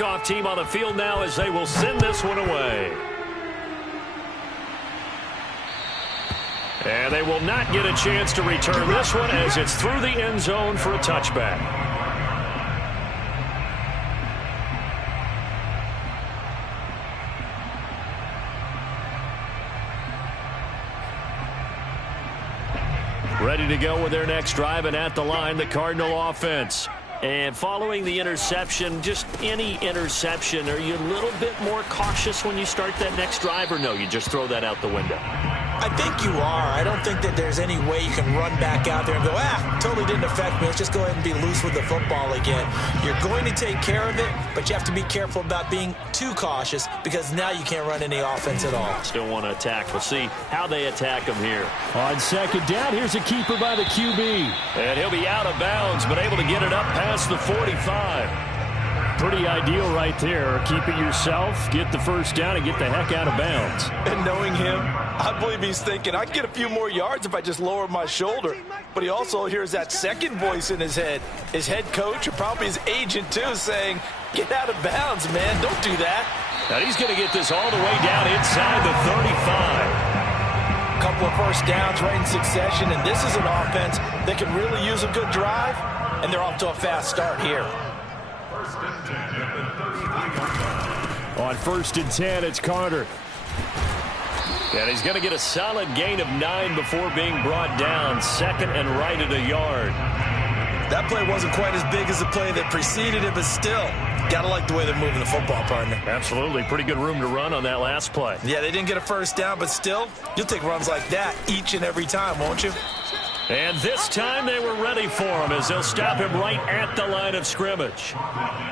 Off team on the field now as they will send this one away. And they will not get a chance to return this one as it's through the end zone for a touchback. Ready to go with their next drive, and at the line, the Cardinal offense. And following the interception, just any interception, are you a little bit more cautious when you start that next drive, or no, you just throw that out the window? I think you are. I don't think that there's any way you can run back out there and go, totally didn't affect me. Let's just go ahead and be loose with the football again. You're going to take care of it, but you have to be careful about being too cautious because now you can't run any offense at all. Still want to attack. We'll see how they attack them here. On second down, here's a keeper by the QB. And he'll be out of bounds, but able to get it up past the 45. Pretty ideal right there. Keep it yourself, get the first down, and get the heck out of bounds. And knowing him, I believe he's thinking, I can get a few more yards if I just lower my shoulder. But he also hears that second voice in his head. His head coach, or probably his agent too, saying, get out of bounds, man. Don't do that. Now he's going to get this all the way down inside the 35. A couple of first downs right in succession, and this is an offense that can really use a good drive, and they're off to a fast start here. On 1st and 10, it's Carter. And he's going to get a solid gain of 9 before being brought down. Second and right at a yard. That play wasn't quite as big as the play that preceded it, but still, got to like the way they're moving the football, partner. Absolutely. Pretty good room to run on that last play. Yeah, they didn't get a first down, but still, you'll take runs like that each and every time, won't you? And this time they were ready for him as they'll stop him right at the line of scrimmage.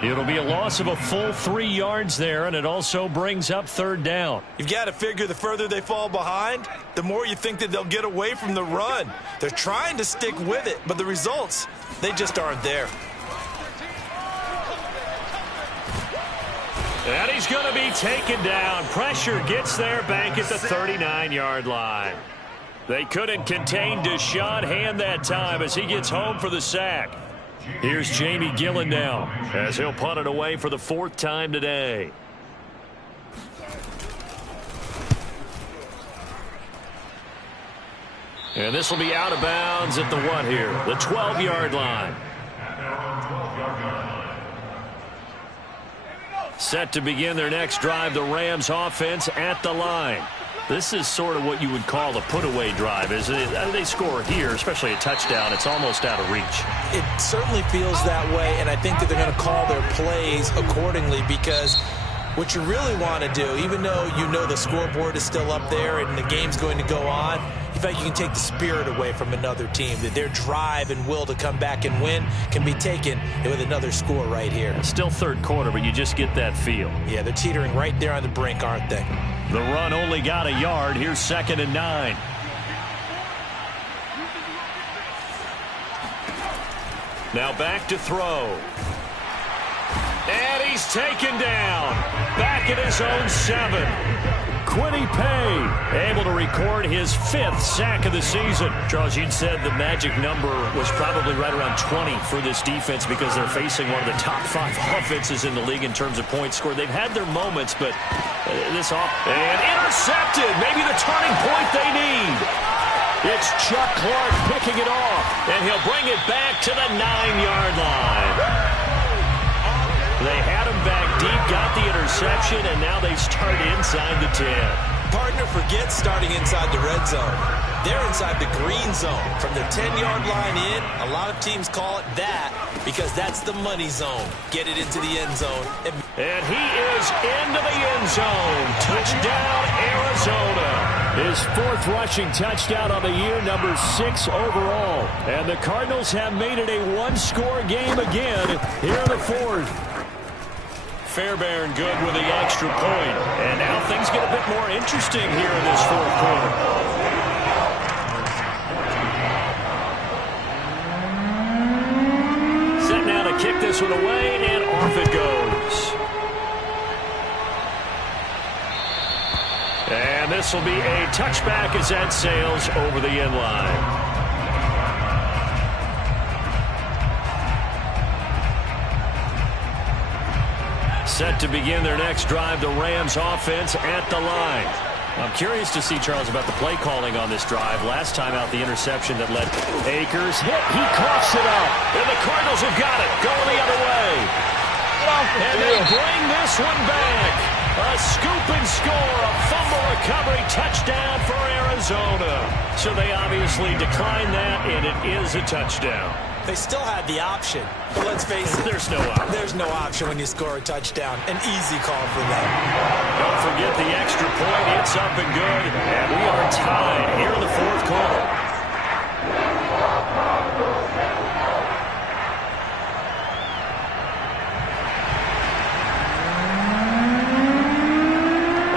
It'll be a loss of a full 3 yards there, and it also brings up 3rd down. You've got to figure the further they fall behind, the more you think that they'll get away from the run. They're trying to stick with it, but the results, they just aren't there. And he's going to be taken down. Pressure gets there back at the 39-yard line. They couldn't contain Deshaun Hand that time as he gets home for the sack. Here's Jamie Gillen now as he'll punt it away for the 4th time today. And this will be out of bounds at the what here? The 12-yard line. Set to begin their next drive, the Rams offense at the line. This is sort of what you would call a put-away drive, isn't it? They score here, especially a touchdown. It's almost out of reach. It certainly feels that way, and I think that they're going to call their plays accordingly because what you really want to do, even though you know the scoreboard is still up there and the game's going to go on, in fact, you can take the spirit away from another team. That their drive and will to come back and win can be taken with another score right here. It's still 3rd quarter, but you just get that feel. Yeah, they're teetering right there on the brink, aren't they? The run only got a yard. Here's 2nd and 9. Now back to throw. And he's taken down. Back at his own 7. Quiddy Pay able to record his 5th sack of the season. Charles, you'd said the magic number was probably right around 20 for this defense because they're facing one of the top 5 offenses in the league in terms of points scored. They've had their moments, but this off and intercepted. Maybe the turning point they need. It's Chuck Clark picking it off, and he'll bring it back to the 9-yard line. They had him back deep, got the interception, and now they start inside the 10. Partner, forget starting inside the red zone. They're inside the green zone. From the 10-yard line in, a lot of teams call it that because that's the money zone. Get it into the end zone. And he is into the end zone. Touchdown, Arizona. His 4th rushing touchdown on the year, number 6 overall. And the Cardinals have made it a 1-score game again here in the 4th. Fairbairn good with the extra point. And now things get a bit more interesting here in this 4th quarter. Set now to kick this one away, and off it goes. And this will be a touchback as that sails over the end line. Set to begin their next drive, the Rams offense at the line. I'm curious to see, Charles, about the play calling on this drive. Last time out, the interception that led Akers hit. He coughs it up. And the Cardinals have got it. Going the other way. And they bring this one back. A scoop and score. A fumble recovery. Touchdown for Arizona. So they obviously declined that, and it is a touchdown. They still had the option, but let's face it. There's no option. There's no option when you score a touchdown. An easy call for them. Don't forget the extra point. It's up and good. And we are tied here in the fourth quarter.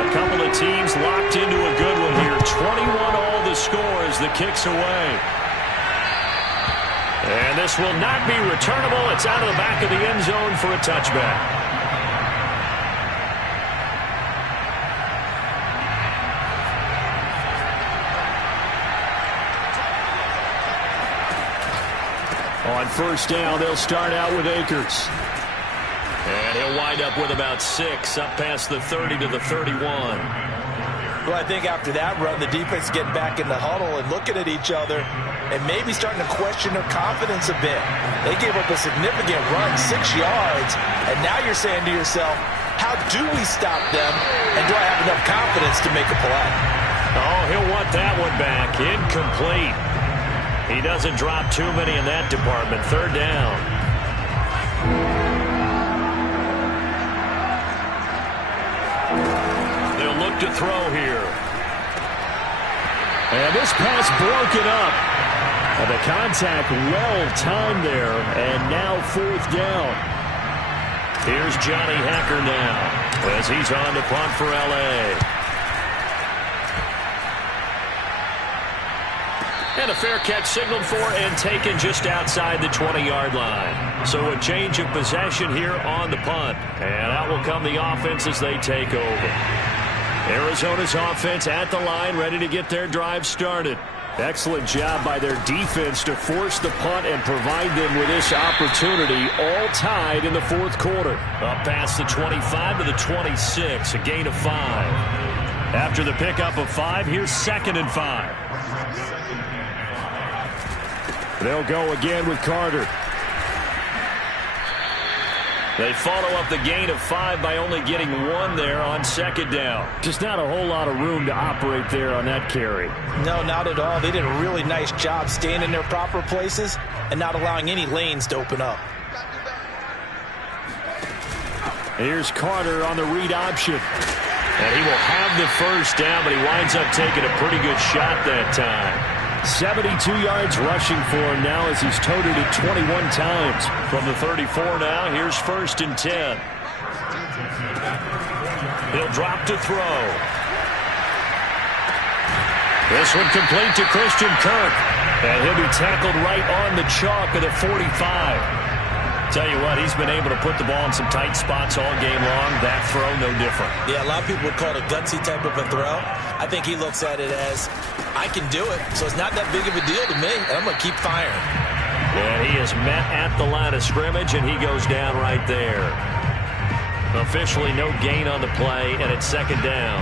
A couple of teams locked into a good one here. 21 all the score as the kick's away. And this will not be returnable. It's out of the back of the end zone for a touchback. On first down, they'll start out with Akers. And he'll wind up with about 6, up past the 30 to the 31. Well, I think after that run, the defense is getting back in the huddle and looking at each other and maybe starting to question their confidence a bit. They gave up a significant run, 6 yards, and now you're saying to yourself, how do we stop them, and do I have enough confidence to make a play? Oh, he'll want that one back. Incomplete. He doesn't drop too many in that department. Third down. They'll look to throw here. And this pass broken up. And the contact well timed there. And now fourth down. Here's Johnny Hacker now as he's on to punt for L.A. And a fair catch signaled for and taken just outside the 20-yard line. So a change of possession here on the punt. And out will come the offense as they take over. Arizona's offense at the line, ready to get their drive started. Excellent job by their defense to force the punt and provide them with this opportunity, all tied in the fourth quarter. Up past the 25 to the 26, a gain of 5. After the pickup of 5, here's 2nd and 5. They'll go again with Carter. They follow up the gain of 5 by only getting 1 there on 2nd down. Just not a whole lot of room to operate there on that carry. No, not at all. They did a really nice job staying in their proper places and not allowing any lanes to open up. Here's Carter on the read option. And he will have the first down, but he winds up taking a pretty good shot that time. 72 yards rushing for him now as he's toted it 21 times. From the 34 now, here's 1st and 10. He'll drop to throw. This one complete to Christian Kirk. And he'll be tackled right on the chalk of the 45. Tell you what, he's been able to put the ball in some tight spots all game long. That throw, no different. Yeah, a lot of people would call it a gutsy type of a throw. I think he looks at it as, I can do it, so it's not that big of a deal to me, and I'm going to keep firing. And he is met at the line of scrimmage, and he goes down right there. Officially no gain on the play, and it's 2nd down.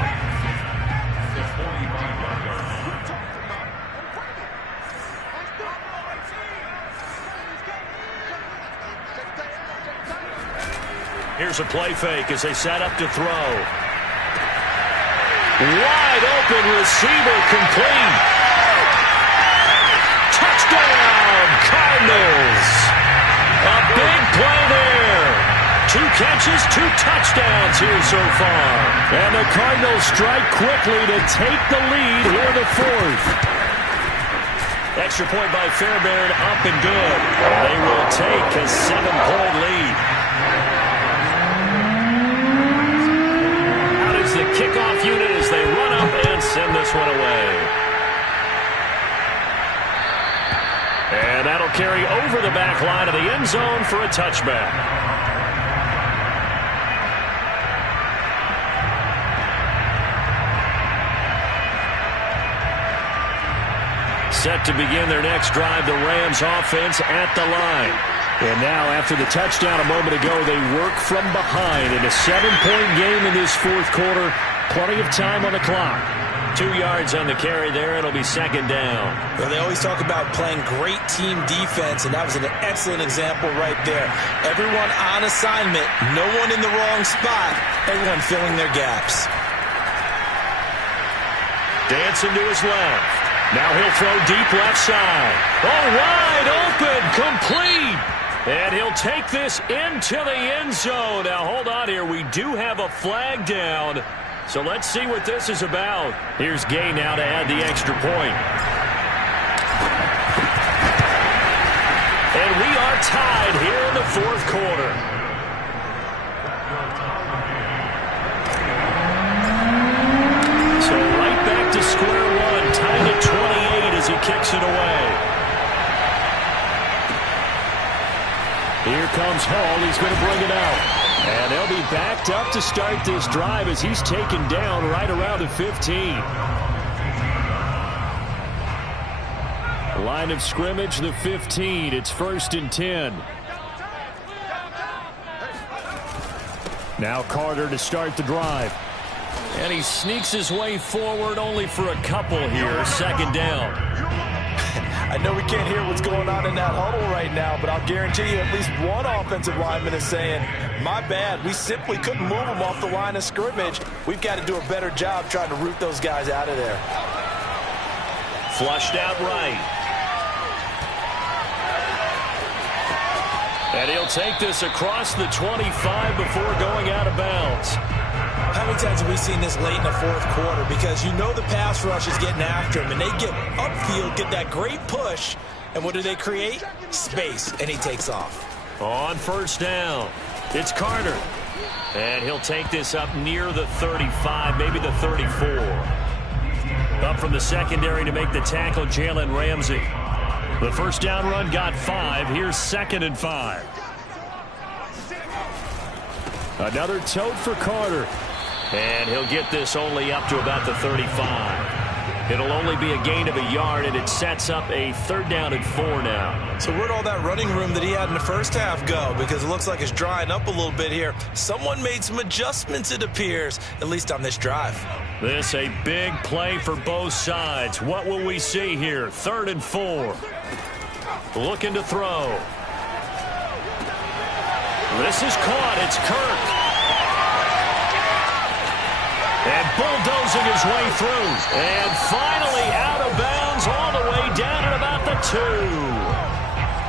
Here's a play fake as they set up to throw. Wide open receiver complete. Touchdown, Cardinals. A big play there. 2 catches, 2 touchdowns here so far. And the Cardinals strike quickly to take the lead here in the fourth. Extra point by Fairbairn, up and good. They will take a 7-point lead. The kickoff unit as they run up and send this one away. And that'll carry over the back line of the end zone for a touchback. Set to begin their next drive, the Rams offense at the line. And now, after the touchdown a moment ago, they work from behind in a 7-point game in this fourth quarter. Plenty of time on the clock. 2 yards on the carry there. It'll be second down. Well, they always talk about playing great team defense, and that was an excellent example right there. Everyone on assignment, no one in the wrong spot, everyone filling their gaps. Dancing to his left. Now he'll throw deep left side. Oh, wide open, complete. And he'll take this into the end zone. Now, hold on here. We do have a flag down. So let's see what this is about. Here's Gay now to add the extra point. And we are tied here in the fourth quarter. So right back to square one. Tied at 28 as he kicks it away. Here comes Hall. He's going to bring it out. And they'll be backed up to start this drive as he's taken down right around the 15. Line of scrimmage, the 15. It's 1st and 10. Now Carter to start the drive. And he sneaks his way forward only for a couple here. Second down. I know we can't hear what's going on in that huddle right now, but I'll guarantee you at least one offensive lineman is saying, my bad, we simply couldn't move them off the line of scrimmage. We've got to do a better job trying to root those guys out of there. Flushed out right. And he'll take this across the 25 before going out of bounds. How many times have we seen this late in the fourth quarter? Because you know the pass rush is getting after him, and they get upfield, get that great push, and what do they create? Space, and he takes off. On first down, it's Carter. And he'll take this up near the 35, maybe the 34. Up from the secondary to make the tackle, Jalen Ramsey. The first down run got 5. Here's 2nd and 5. Another tote for Carter. And he'll get this only up to about the 35. It'll only be a gain of a yard, and it sets up a 3rd down and 4 now. So where'd all that running room that he had in the first half go? Because it looks like it's drying up a little bit here. Someone made some adjustments, it appears, at least on this drive. This a big play for both sides. What will we see here? 3rd and 4. Looking to throw. This is caught. It's Kirk. And bulldozing his way through. And finally out of bounds all the way down at about the 2.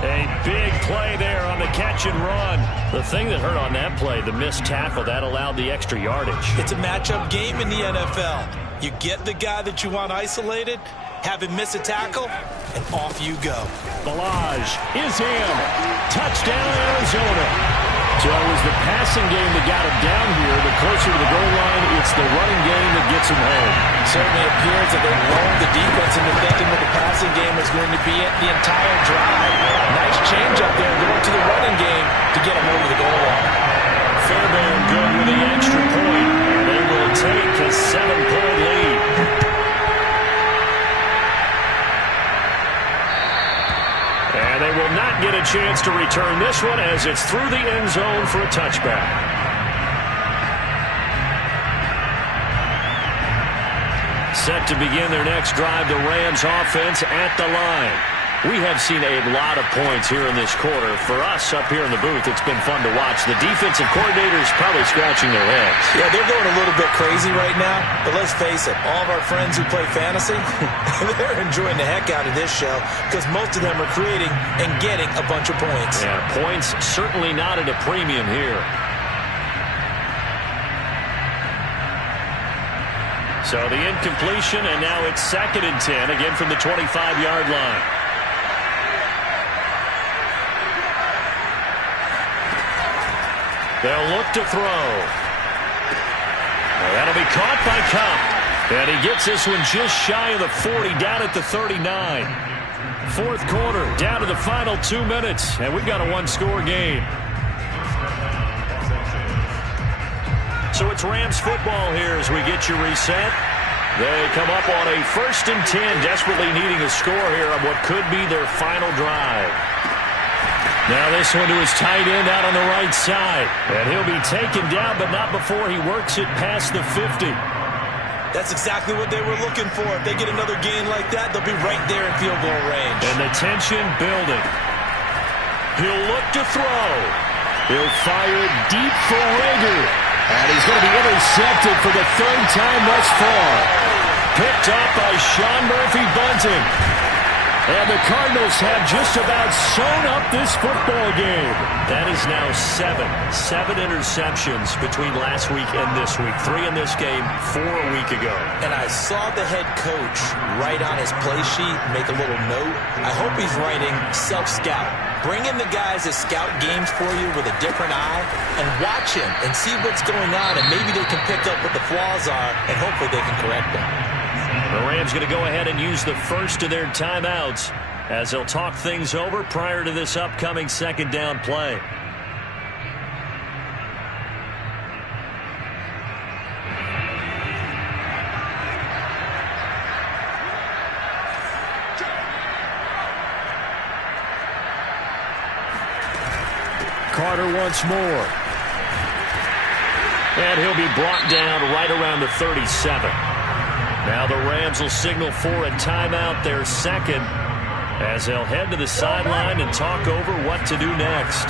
A big play there on the catch and run. The thing that hurt on that play, the missed tackle, that allowed the extra yardage. It's a matchup game in the NFL. You get the guy that you want isolated, have him miss a tackle, and off you go. Balaj is in. Touchdown, Arizona. So it was the passing game that got him down here. The closer to the goal line, it's the running game that gets him home. Certainly appears that they lulled the defense into thinking that the passing game was going to be it the entire drive. Nice change up there going to the running game to get him over the goal line. Fairbairn good with the extra point. And they will take a 7-point lead. And they will not get a chance to return this one as it's through the end zone for a touchback. Set to begin their next drive, the Rams offense at the line. We have seen a lot of points here in this quarter. For us up here in the booth, it's been fun to watch. The defensive coordinators probably scratching their heads. Yeah, they're going a little bit crazy right now. But let's face it, all of our friends who play fantasy, they're enjoying the heck out of this show because most of them are creating and getting a bunch of points. Yeah, points certainly not at a premium here. So the incompletion, and now it's 2nd and 10, again from the 25-yard line. They'll look to throw. That'll be caught by Cup. And he gets this one just shy of the 40, down at the 39. Fourth quarter, down to the final 2 minutes, and we've got a one-score game. So it's Rams football here as we get you reset. They come up on a 1st and 10, desperately needing a score here on what could be their final drive. Now this one to his tight end out on the right side. And he'll be taken down, but not before he works it past the 50. That's exactly what they were looking for. If they get another gain like that, they'll be right there in field goal range. And the tension building. He'll look to throw. He'll fire deep for Rager. And he's going to be intercepted for the third time thus far. Picked up by Sean Murphy-Bunting. And the Cardinals have just about sewn up this football game. That is now seven interceptions between last week and this week. 3 in this game, 4 a week ago. And I saw the head coach write on his play sheet, make a little note. I hope he's writing self-scout. Bring in the guys that scout games for you with a different eye and watch him and see what's going on, and maybe they can pick up what the flaws are, and hopefully they can correct them. The Rams going to go ahead and use the first of their timeouts as they'll talk things over prior to this upcoming second down play. Carter once more. And he'll be brought down right around the 37. Now the Rams will signal for a timeout, their second, as they'll head to the sideline and talk over what to do next.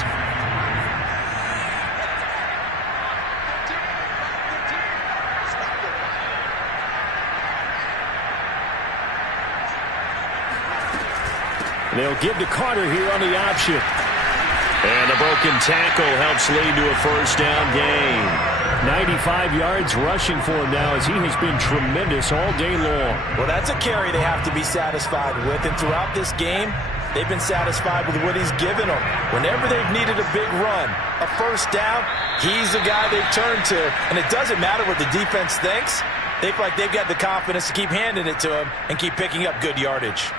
They'll give to Carter here on the option. And the broken tackle helps lead to a first down gain. 95 yards rushing for him now as he has been tremendous all day long. Well, that's a carry they have to be satisfied with. And throughout this game, they've been satisfied with what he's given them. Whenever they've needed a big run, a first down, he's the guy they've turned to. And it doesn't matter what the defense thinks. They feel like they've got the confidence to keep handing it to him and keep picking up good yardage.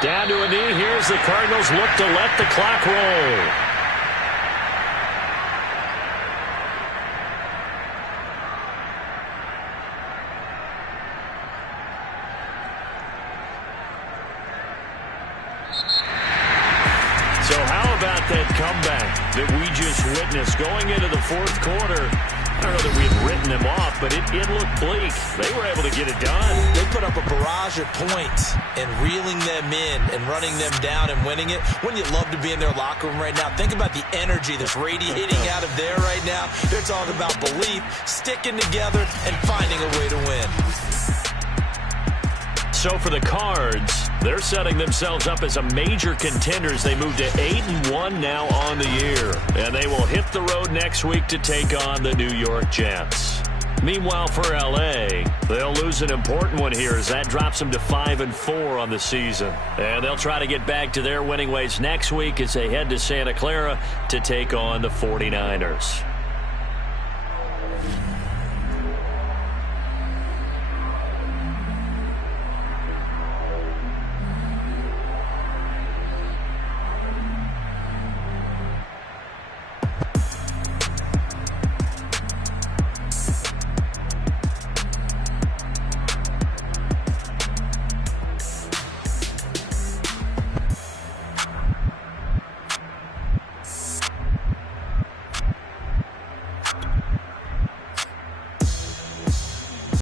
Down to a knee. Here's the Cardinals look to let the clock roll. So how about that comeback that we just witnessed going into the fourth quarter? I don't know that we had written them off, but it looked bleak. They were able to get it done. They put up a barrage of points and reeling them in and running them down and winning it. Wouldn't you love to be in their locker room right now? Think about the energy that's radiating out of there right now. They're talking about belief, sticking together, and finding a way to win. So for the Cards, they're setting themselves up as a major contender as they move to 8-1 now on the year. And they will hit the road next week to take on the New York Jets. Meanwhile, for L.A., they'll lose an important one here as that drops them to 5-4 on the season. And they'll try to get back to their winning ways next week as they head to Santa Clara to take on the 49ers.